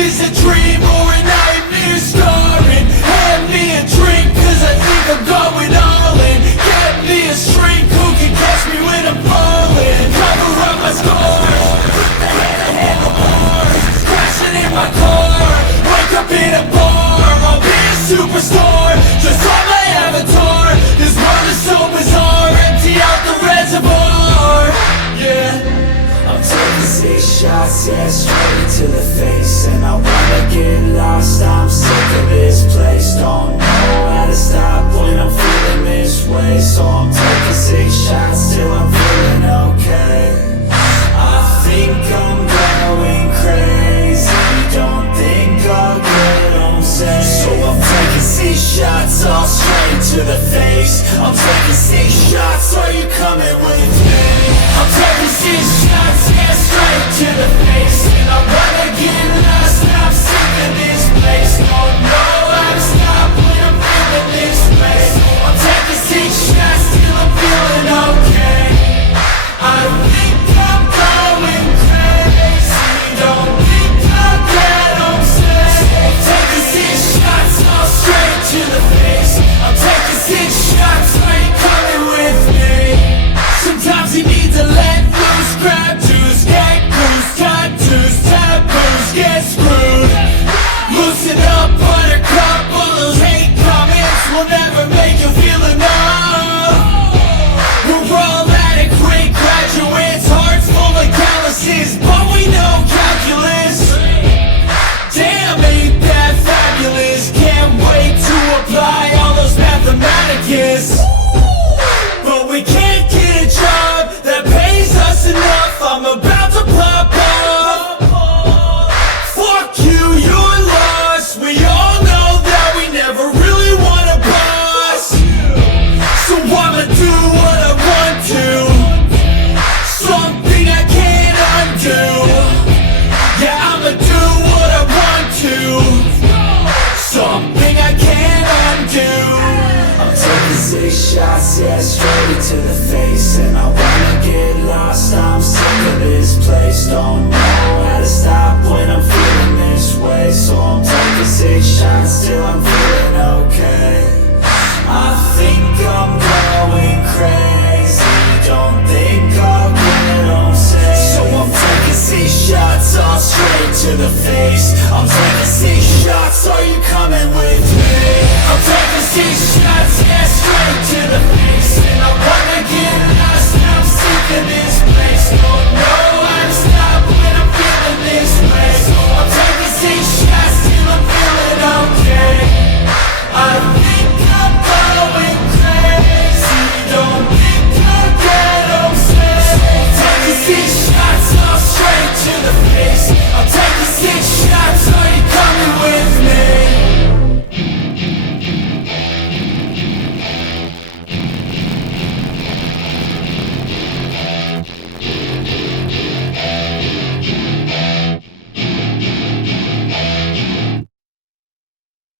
is a dream or a nightmare scarring. Hand me a drink cause I think I'm going all in. Get me a shrink who can catch me when I'm falling. Cover up my scars, put the hand on handlebars. Crashing in my car, wake up in a bar. I'll be a superstar, just on my avatar. This world is so bizarre, empty out the reservoir. Yeah, I'm taking 6 shots, yeah, straight to the face. And I wanna get lost, I'm sick of this place. Don't know how to stop when I'm feeling this way. So I'm taking 6 shots till I'm feeling okay. I think I'm going crazy, don't think I'll get on safe. So I'm taking 6 shots, all straight to the face. I'm taking 6 shots, are you coming with me? I'm taking 6 shots, yeah, straight to the face. And I wanna get lost, I'm sick of this place. Don't know how to stop when I'm feeling this way. I'm taking 6 shots till I'm feeling okay. I think I'm going crazy, don't think I'll get on safe. I'm taking 6 shots, all straight to the face. I'm taking 6 shots, are you coming with me? Sometimes you need to let loose, grab juice, get goose, tattoos, taboos, get screwed. Loosen up, buttercup, all those hate comments will never make you feel enough. We're all adequate graduates, hearts full of calluses, but we know calculus. Damn, ain't that fabulous? Can't wait to apply all those mathematicus. But we can't get a job that pays us enough. I'm about to pop off. Fuck you, you're lost. We all know that we never really want a boss. So I'ma do what I want to, something I can't undo. Yeah, I'ma do what I want to, something I can't undo. I'm taking 6 shots, yeah, straight to the face. And I wanna get lost, I'm sick of this place. Don't know how to stop when I'm feeling this way. So I'm taking 6 shots till I'm feeling okay. I think I'm going crazy, don't think I'll get on safe. So I'm taking 6 shots, all straight to the face. I'm taking 6 shots, are you coming with me? I'm taking 6 shots, yeah, straight to the face. And I wanna